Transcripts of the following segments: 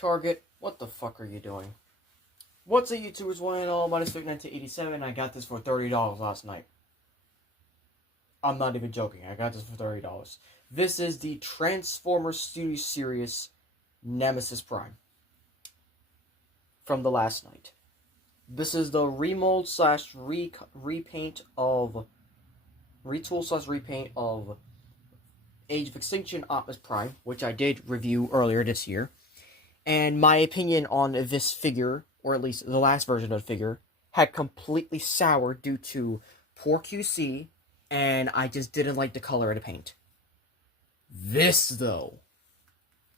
Target, what the fuck are you doing? What's a YouTuber's one and all minus 1987? I got this for $30 last night. I'm not even joking. I got this for $30. This is the Transformers Studio Series Nemesis Prime from the last night. This is the remold slash repaint of Age of Extinction Optimus Prime, which I did review earlier this year. And my opinion on this figure, or at least the last version of the figure, had completely soured due to poor QC, and I just didn't like the color of the paint. This, though,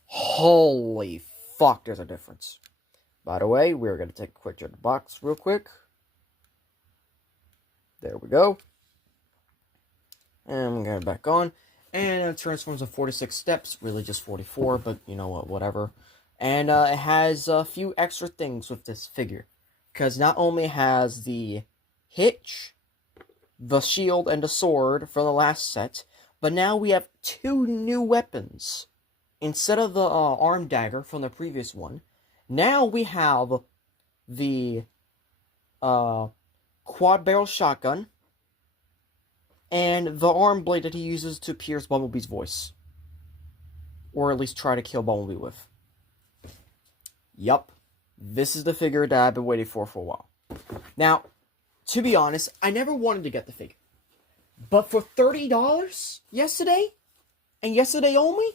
holy fuck, there's a difference. By the way, we're going to take a quick picture of the box real quick. There we go. And I'm going to back on. And it transforms in 46 steps. Really just 44, but you know what, whatever. And it has a few extra things with this figure. Because not only has the hitch, the shield, and the sword from the last set, but now we have 2 new weapons. Instead of the arm dagger from the previous one, now we have the quad barrel shotgun and the arm blade that he uses to pierce Bumblebee's voice. Or at least try to kill Bumblebee with. Yup. This is the figure that I've been waiting for a while. Now, to be honest, I never wanted to get the figure. But for $30 yesterday, and yesterday only,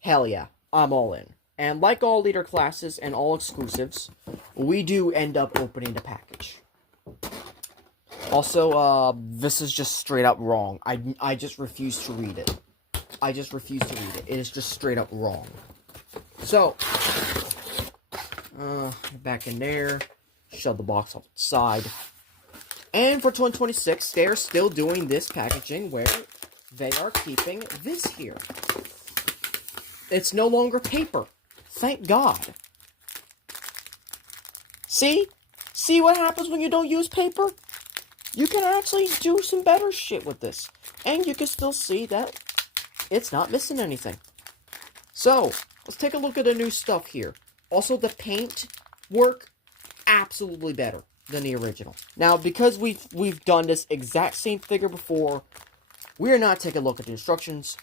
hell yeah, I'm all in. And like all leader classes and all exclusives, we do end up opening the package. Also, this is just straight up wrong. I just refuse to read it. I just refuse to read it. It is just straight up wrong. So, back in there, shove the box off the side. And for 2026, they're still doing this packaging where they are keeping this here. It's no longer paper. Thank God. See? See what happens when you don't use paper? You can actually do some better shit with this. And you can still see that it's not missing anything. So, let's take a look at the new stuff here. Also, the paint work, absolutely better than the original. Now, because we've done this exact same figure before, we're not taking a look at the instructions,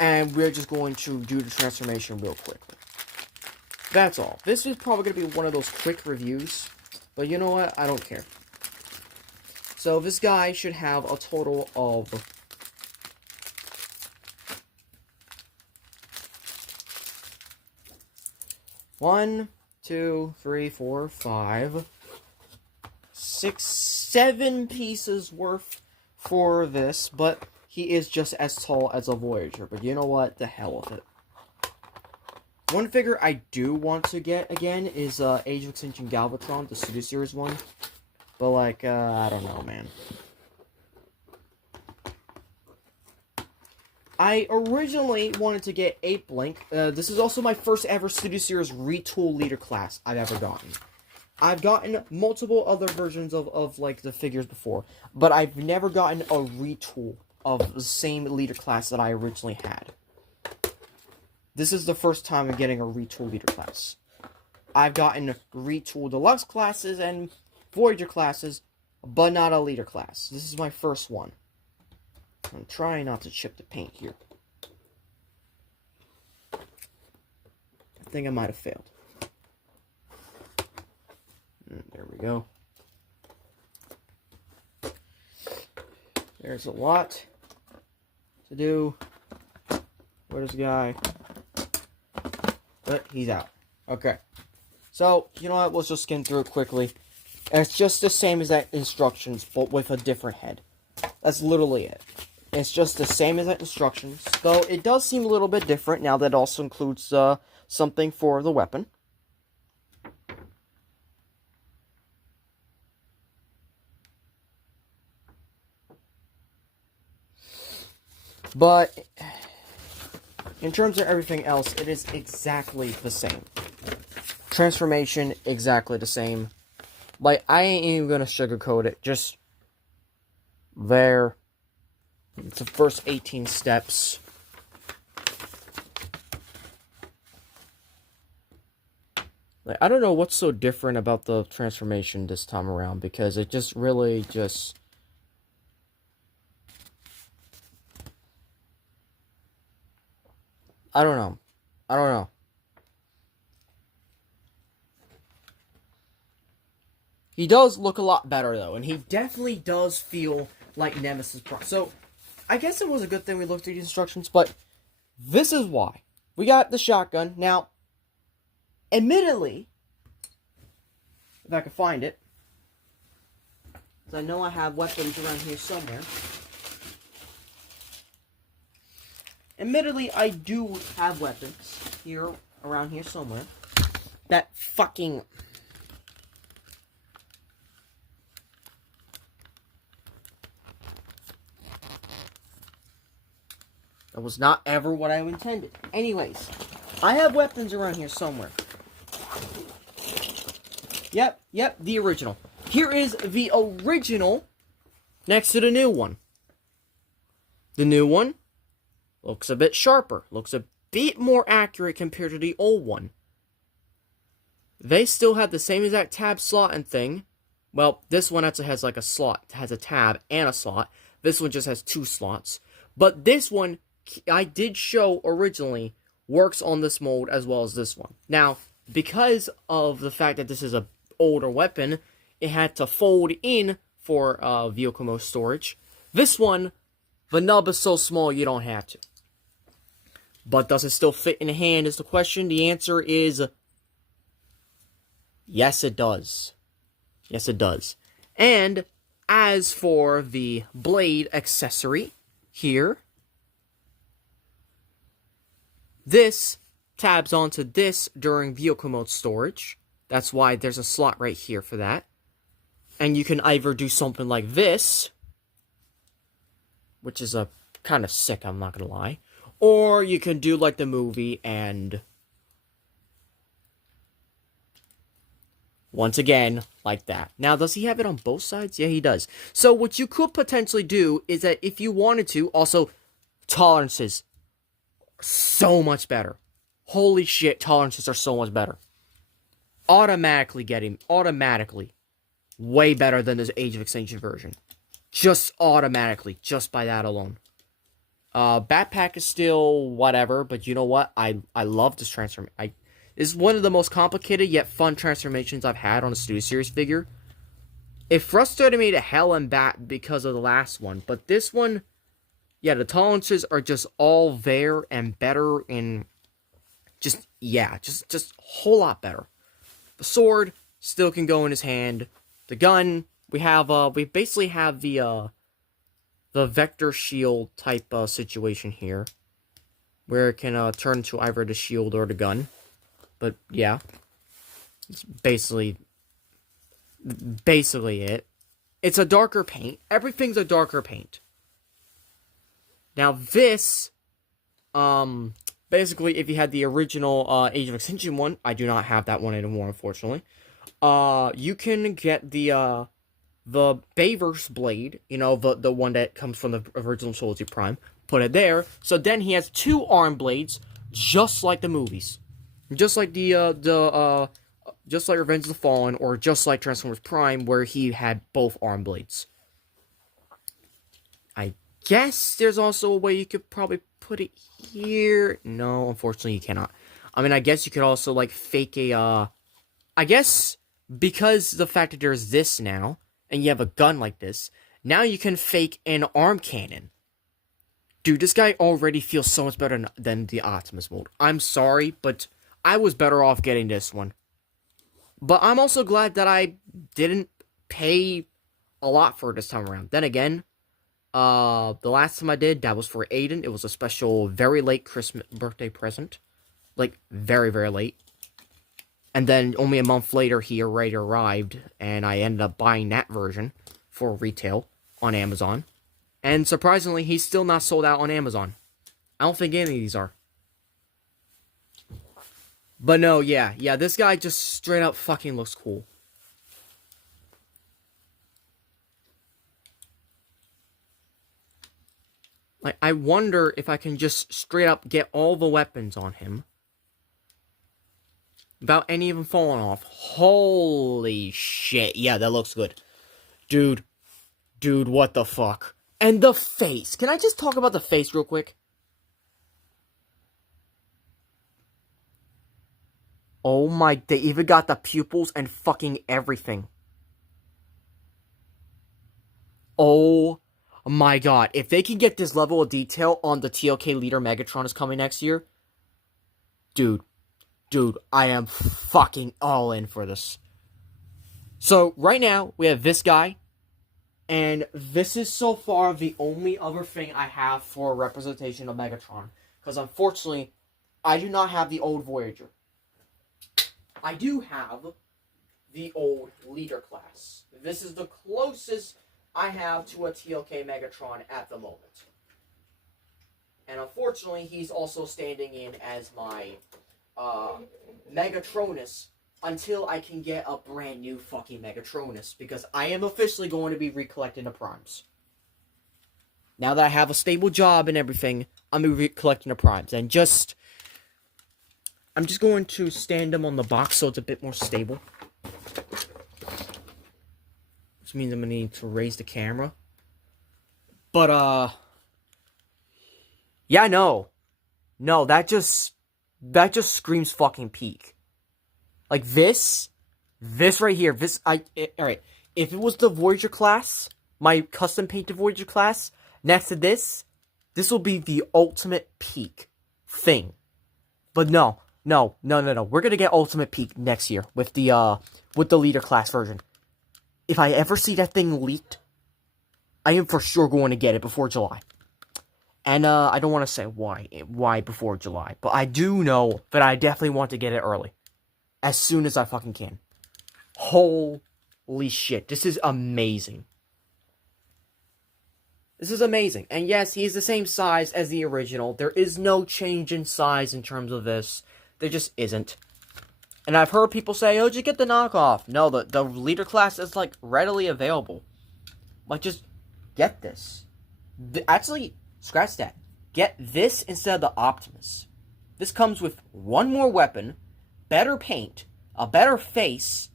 and we're just going to do the transformation real quickly. That's all. This is probably going to be one of those quick reviews, but you know what? I don't care. So this guy should have a total of 1, 2, 3, 4, 5, 6, 7 pieces worth for this, but he is just as tall as a Voyager. But you know what? The hell with it. One figure I do want to get again is Age of Extinction Galvatron, the Studio Series one. But like, I don't know, man. I originally wanted to get Ape Blink. This is also my first ever Studio Series retool leader class I've ever gotten. I've gotten multiple other versions of like the figures before, but I've never gotten a retool of the same leader class that I originally had. This is the first time I'm getting a retool leader class. I've gotten retool deluxe classes and Voyager classes, but not a leader class. This is my first one. I'm trying not to chip the paint here. I think I might have failed. There we go. There's a lot to do. Where's the guy? But he's out. Okay. So, you know what? Let's just skim through it quickly. It's just the same as that instructions, but with a different head. That's literally it. It's just the same as that instructions, though it does seem a little bit different now that it also includes something for the weapon. But in terms of everything else, it is exactly the same. Transformation, exactly the same. Like, I ain't even gonna sugarcoat it. Just there. It's the first 18 steps. Like, I don't know what's so different about the transformation this time around, because it just really just... I don't know. I don't know. He does look a lot better, though, and he definitely does feel like Nemesis Pro. So, I guess it was a good thing we looked at the instructions, but this is why. We got the shotgun. Now, admittedly, if I can find it, because I know I have weapons around here somewhere. Admittedly, I do have weapons here, around here somewhere. That fucking... That was not ever what I intended. Anyways, I have weapons around here somewhere. Yep, the original. Here is the original next to the new one. The new one looks a bit sharper, looks a bit more accurate compared to the old one. They still have the same exact tab slot and thing. Well, this one actually has like a slot, it has a tab and a slot. This one just has 2 slots. But this one, I did show originally, works on this mold as well as this one. Now, because of the fact that this is a older weapon, it had to fold in for vehicle mode storage. This one, the nub is so small you don't have to. But does it still fit in the hand is the question. The answer is yes, it does. Yes, it does. And as for the blade accessory here, this tabs onto this during vehicle mode storage. That's why there's a slot right here for that. And you can either do something like this, which is a kind of sick, I'm not gonna lie. Or you can do like the movie and... once again, like that. Now, does he have it on both sides? Yeah, he does. So what you could potentially do is that if you wanted to, also, tolerances. So much better. Holy shit, tolerances are so much better. Automatically. Way better than this Age of Extinction version. Just automatically, just by that alone. Backpack is still whatever, but you know what? I love this transformation. It's one of the most complicated yet fun transformations I've had on a Studio Series figure. It frustrated me to hell and back because of the last one, but this one, yeah, the tolerances are just all there and better and just a whole lot better. The sword still can go in his hand. The gun, we basically have the vector shield type situation here, where it can turn into either the shield or the gun. But yeah, it's basically it. It's a darker paint. Everything's a darker paint. Now this, basically, if you had the original Age of Extinction one, I do not have that one anymore, unfortunately. You can get the Bayverse blade, you know, the one that comes from the original Trilogy Prime. Put it there, so then he has 2 arm blades, just like the movies. Just like just like Revenge of the Fallen, or just like Transformers Prime, where he had both arm blades. I guess there's also a way you could probably put it here. No, unfortunately you cannot. I mean, I guess you could also, like, fake a, I guess, because the fact that there's this now, and you have a gun like this, now you can fake an arm cannon. Dude, this guy already feels so much better than the Optimus mold. I'm sorry, but I was better off getting this one. But I'm also glad that I didn't pay a lot for it this time around. Then again, the last time I did, that was for Aiden. It was a special, very late Christmas birthday present. Like, very, very late. And then only a month later, he already arrived, and I ended up buying that version for retail on Amazon. And surprisingly, he's still not sold out on Amazon. I don't think any of these are. But no, yeah, this guy just straight up fucking looks cool. Like, I wonder if I can just straight up get all the weapons on him. without any of them falling off. Holy shit. Yeah, that looks good. Dude, what the fuck? And the face. Can I just talk about the face real quick? Oh my, they even got the pupils and fucking everything. Oh my god. If they can get this level of detail on the TLK leader Megatron is coming next year, dude, I am fucking all in for this. So, right now, we have this guy, and this is so far the only other thing I have for representation of Megatron. Because unfortunately, I do not have the old Voyager. I do have the old leader class. This is the closest I have to a TLK Megatron at the moment. And unfortunately, he's also standing in as my Megatronus until I can get a brand new fucking Megatronus. Because I am officially going to be recollecting the primes. Now that I have a stable job and everything, I'm going to be collecting the primes. And I'm just going to stand them on the box so it's a bit more stable. Which means I'm going to need to raise the camera. But, yeah, no, that just screams fucking peak. Like, this right here, alright, if it was the Voyager class, my custom painted Voyager class, next to this will be the ultimate peak thing. But no, we're gonna get ultimate peak next year with the leader class version. If I ever see that thing leaked, I am for sure going to get it before July. And, I don't want to say why before July, but I do know that I definitely want to get it early. As soon as I fucking can. Holy shit, this is amazing. This is amazing. And yes, he's the same size as the original. There is no change in size in terms of this. There just isn't. And I've heard people say, oh, just get the knockoff. No, the leader class is, like, readily available. Like, just get this. Actually, scratch that. Get this instead of the Optimus. This comes with one more weapon, better paint, a better face.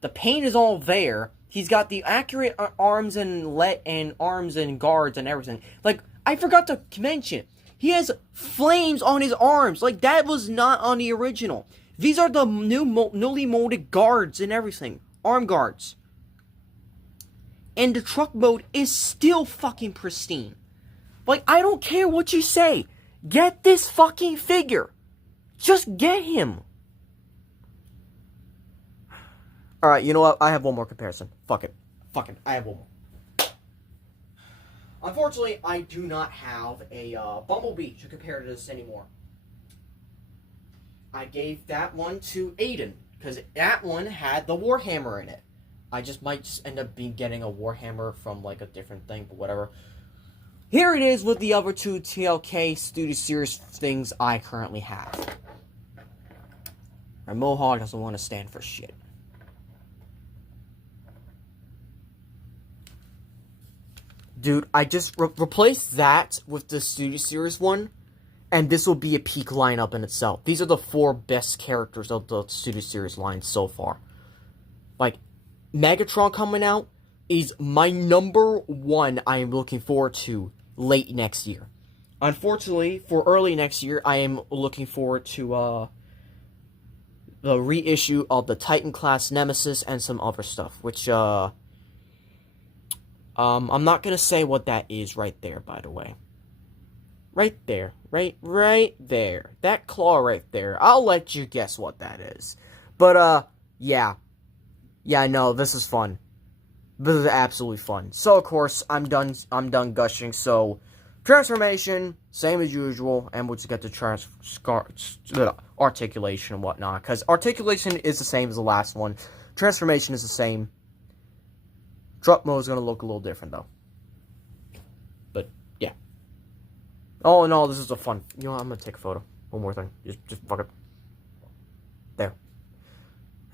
The paint is all there. He's got the accurate arms and arms and guards and everything. Like, I forgot to mention, he has flames on his arms. Like, that was not on the original. These are the newly molded guards and everything. Arm guards. And the truck mode is still fucking pristine. Like, I don't care what you say. Get this fucking figure. Just get him. Alright, you know what? I have one more comparison. Fuck it. I have one more. Unfortunately, I do not have a Bumblebee to compare to this anymore. I gave that one to Aiden, because that one had the Warhammer in it. I might end up getting a Warhammer from, like, a different thing, but whatever. Here it is with the other two TLK Studio Series things I currently have. My Mohawk doesn't want to stand for shit. Dude, I just replaced that with the Studio Series one, and this will be a peak lineup in itself. These are the 4 best characters of the Studio Series line so far. Like, Megatron coming out is my number 1 I am looking forward to late next year. Unfortunately, for early next year, I am looking forward to, the reissue of the Titan-class Nemesis and some other stuff, which, I'm not gonna say what that is right there, by the way. Right there. Right there. That claw right there. I'll let you guess what that is. But, yeah. Yeah, no, this is fun. This is absolutely fun. So, of course, I'm done gushing, so... Transformation, same as usual, and we'll just get to articulation and whatnot, because articulation is the same as the last one. Transformation is the same. Truck mode is going to look a little different, though. But, yeah. Oh, no, this is a fun... You know what, I'm going to take a photo. One more thing. Just fuck it. There.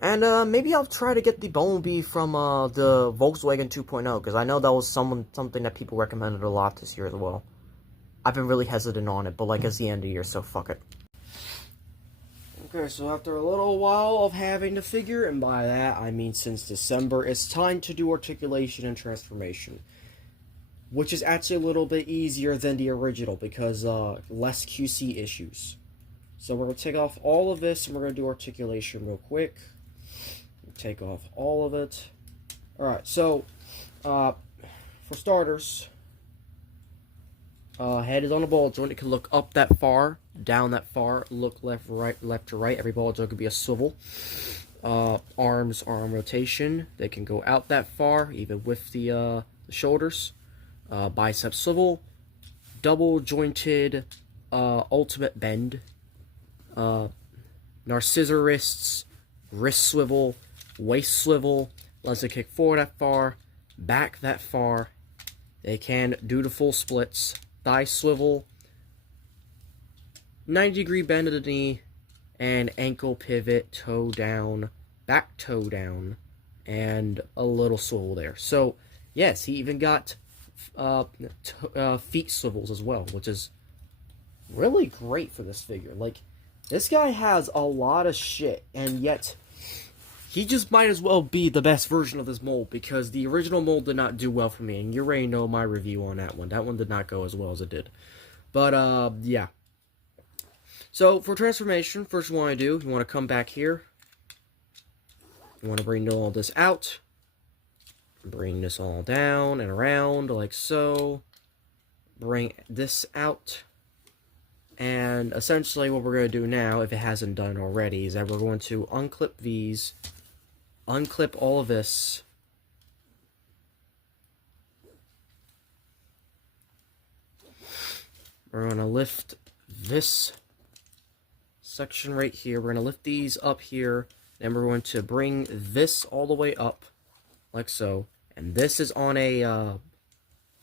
And, maybe I'll try to get the Bumblebee from, the Volkswagen 2.0, because I know that was something that people recommended a lot this year as well. I've been really hesitant on it, but, like, it's the end of the year, so fuck it. Okay, so after a little while of having to figure, and by that I mean since December, it's time to do articulation and transformation. Which is actually a little bit easier than the original because less QC issues. So we're going to take off all of this and we're going to do articulation real quick. Take off all of it. Alright, so for starters, head is on a ball joint. It can look up that far, down that far, look left, right, left to right. Every ball joint could be a swivel. Arms are on rotation. They can go out that far, even with the shoulders. Bicep swivel, double jointed ultimate bend, narcissus wrists, wrist swivel, waist swivel, lets it kick forward that far, back that far. They can do the full splits, thigh swivel, 90-degree bend of the knee, and ankle pivot, toe down, back toe down, and a little swivel there. So, yes, he even got feet swivels as well, which is really great for this figure. Like, this guy has a lot of shit, and yet he just might as well be the best version of this mold, because the original mold did not do well for me, and you already know my review on that one. That one did not go as well as it did. But, yeah. So, for transformation, first you want to do, you want to come back here. You want to bring all this out. Bring this all down and around, like so. Bring this out. And essentially what we're going to do now, if it hasn't done already, is that we're going to unclip these. Unclip all of this. We're going to lift this section right here. We're going to lift these up here. And we're going to bring this all the way up. Like so. And this is on a,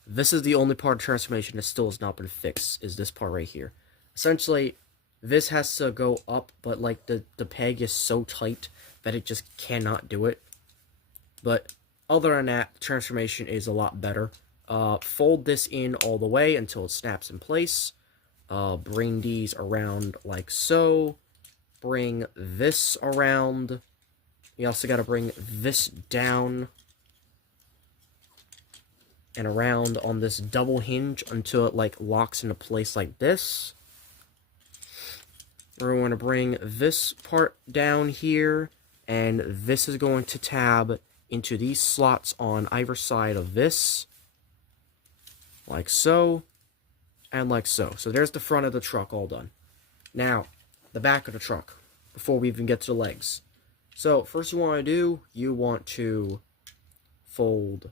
this is the only part of transformation that still has not been fixed, is this part right here. Essentially, this has to go up, but like the peg is so tight that it just cannot do it. But other than that, transformation is a lot better. Fold this in all the way until it snaps in place. Bring these around like so. Bring this around. You also got to bring this down and around on this double hinge until it like locks into place like this. We're going to bring this part down here, and this is going to tab into these slots on either side of this, like so, and like so. So there's the front of the truck all done. Now, the back of the truck, before we even get to the legs. So, first you want to do, you want to fold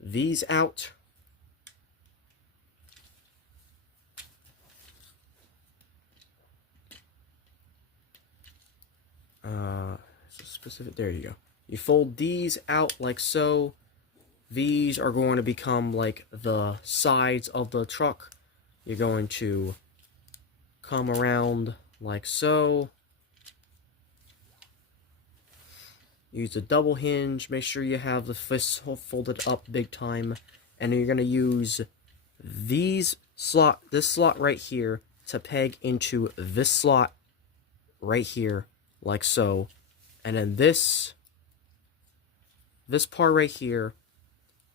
these out. Specific, there you go. You fold these out like so. These are going to become like the sides of the truck. You're going to come around like so. Use the double hinge. Make sure you have the fists folded up big time. And then you're going to use this slot right here to peg into this slot right here, like so. And then this part right here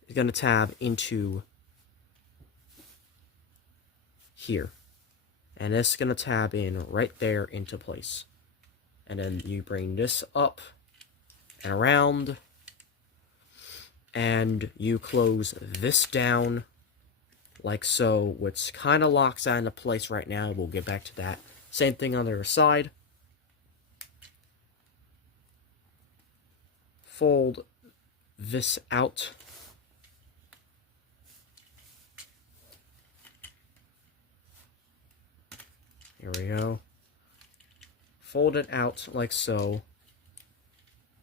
is going to tab into here. And this is going to tab in right there into place. And then you bring this up and around, and you close this down like so, which kind of locks that into place right now. We'll get back to that. Same thing on the other side. Fold this out. Here we go. Fold it out like so.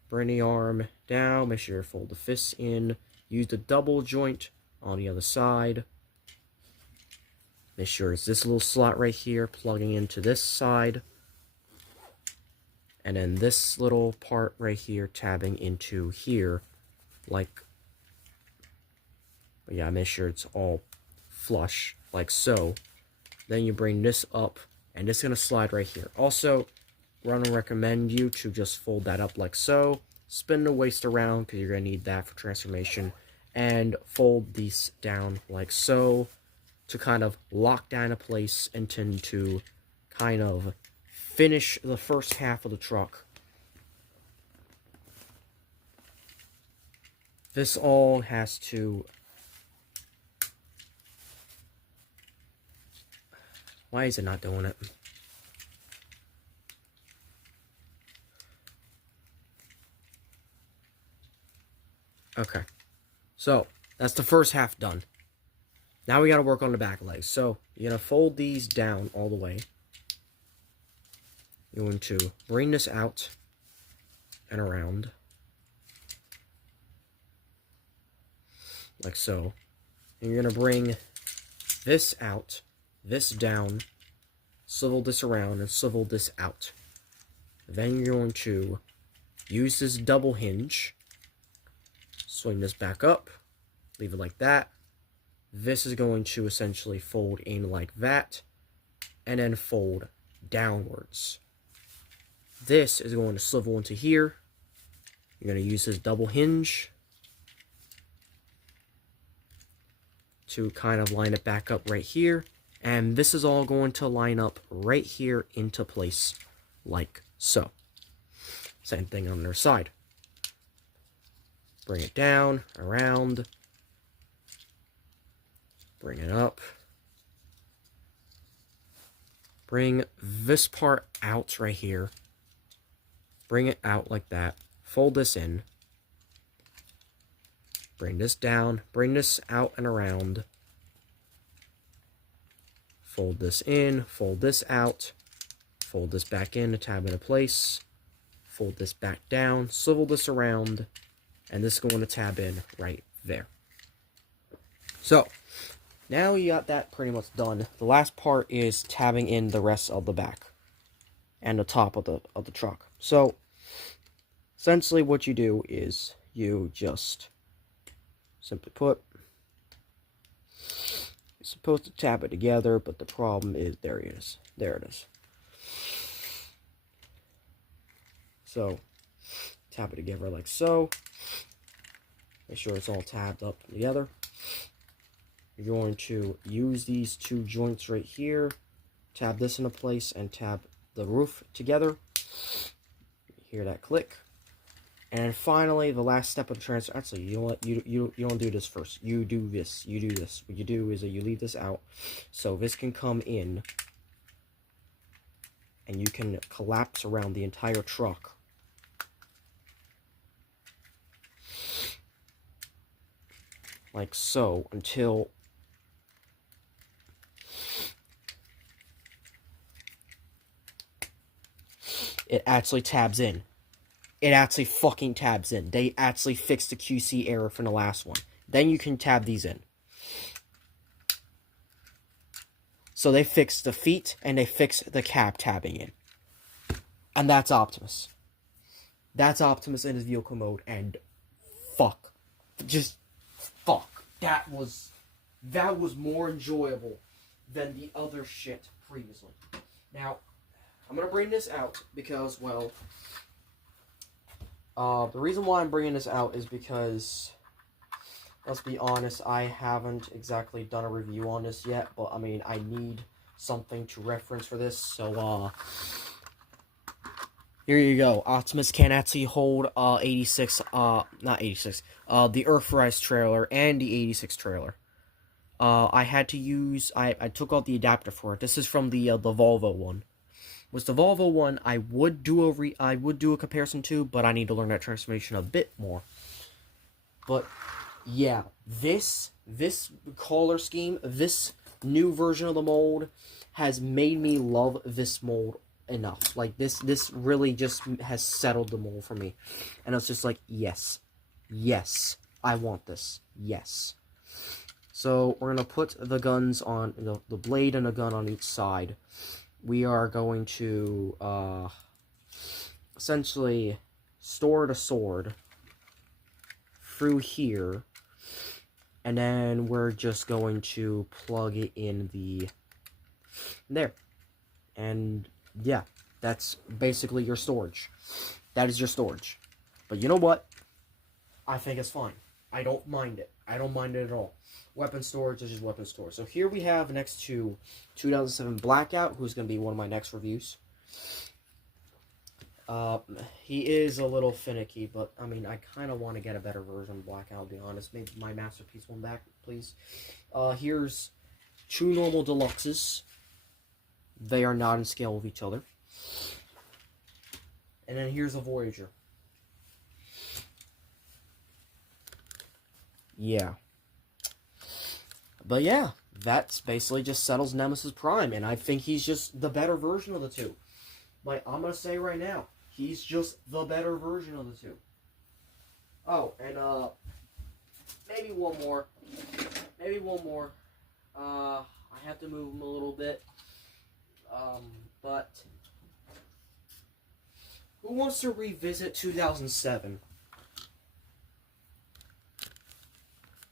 Bring the arm down. Make sure you fold the fists in. Use the double joint on the other side. Make sure it's this little slot right here plugging into this side. And then this little part right here tabbing into here. Like, yeah, make sure it's all flush, like so. Then you bring this up, and it's going to slide right here. Also, we're going to recommend you to just fold that up like so. Spin the waist around because you're going to need that for transformation. And fold these down like so to kind of lock down a place and tend to kind of finish the first half of the truck. This all has to... Why is it not doing it? Okay. So, that's the first half done. Now we gotta work on the back legs. So, you're gonna fold these down all the way. You're going to bring this out and around. Like so. And you're gonna bring this out, this down, swivel this around, and swivel this out. Then you're going to use this double hinge, swing this back up, leave it like that. This is going to essentially fold in like that, and then fold downwards. This is going to swivel into here. You're going to use this double hinge to kind of line it back up right here. And this is all going to line up right here into place, like so. Same thing on the other side. Bring it down, around. Bring it up. Bring this part out right here. Bring it out like that. Fold this in. Bring this down. Bring this out and around. Fold this in. Fold this out. Fold this back in to tab into place. Fold this back down. Swivel this around. And this is going to tab in right there. So, now you got that pretty much done. The last part is tabbing in the rest of the back and the top of the truck. So, essentially what you do is you just simply put, you're supposed to tab it together, but the problem is, there it is. There it is. So, tap it together like so. Make sure it's all tabbed up together. You're going to use these two joints right here, tab this into place, and tab the roof together. Hear that click. And finally, the last step of the transfer. Actually, you know what? You don't do this first. You do this. You do this. What you do is that you leave this out, so this can come in, and you can collapse around the entire truck. Like so, until it actually tabs in. It actually fucking tabs in. They actually fixed the QC error from the last one. Then you can tab these in. So they fixed the feet, and they fixed the cab tabbing in. And that's Optimus. That's Optimus in his vehicle mode, and fuck. Just fuck. That was more enjoyable than the other shit previously. Now, I'm gonna bring this out because, well, the reason why I'm bringing this out is because, let's be honest, I haven't exactly done a review on this yet, but, I mean, I need something to reference for this, so, here you go. Optimus can actually hold, not 86, the Earthrise trailer and the 86 trailer. I had to use, I took out the adapter for it. This is from the Volvo one. Was the Volvo one I would do a comparison to, but I need to learn that transformation a bit more. But yeah, this color scheme, this new version of the mold has made me love this mold enough. Like this really just has settled the mold for me. And it's just like, yes, I want this. Yes. So we're gonna put the guns on the blade and the gun on each side. We are going to essentially store the sword through here, and then we're just going to plug it in there. And yeah, That's basically your storage. That is your storage. But you know what? I think it's fine. I don't mind it. I don't mind it at all. Weapon storage is just weapon storage. So here we have next to 2007 Blackout, who's going to be one of my next reviews. He is a little finicky, but I mean, I kind of want to get a better version of Blackout, I'll be honest. Maybe my Masterpiece one back, please. Here's two normal deluxes. They are not in scale with each other. And then here's a Voyager. Yeah. But yeah, that's basically just settles Nemesis Prime, and I think he's just the better version of the two. Like, I'm gonna say right now, he's just the better version of the two. Oh, and maybe one more. Maybe one more. I have to move him a little bit. But who wants to revisit 2007?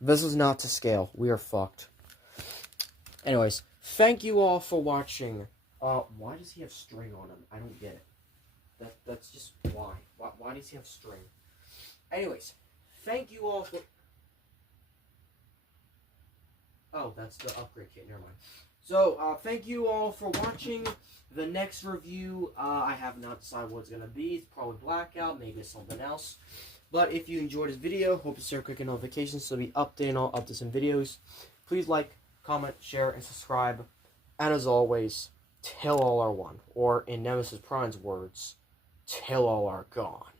This is not to scale. We are fucked. Anyways, thank you all for watching. Why does he have string on him? I don't get it. That's just why. Why does he have string? Anyways, thank you all for... Oh, that's the upgrade kit. Never mind. So, thank you all for watching. The next review, I have not decided what it's going to be. It's probably Blackout, maybe something else. But if you enjoyed this video, hope you start clicking notifications so to be updated on updates and videos. Please like, comment, share, and subscribe. And as always, till all are one. Or in Nemesis Prime's words, till all are gone.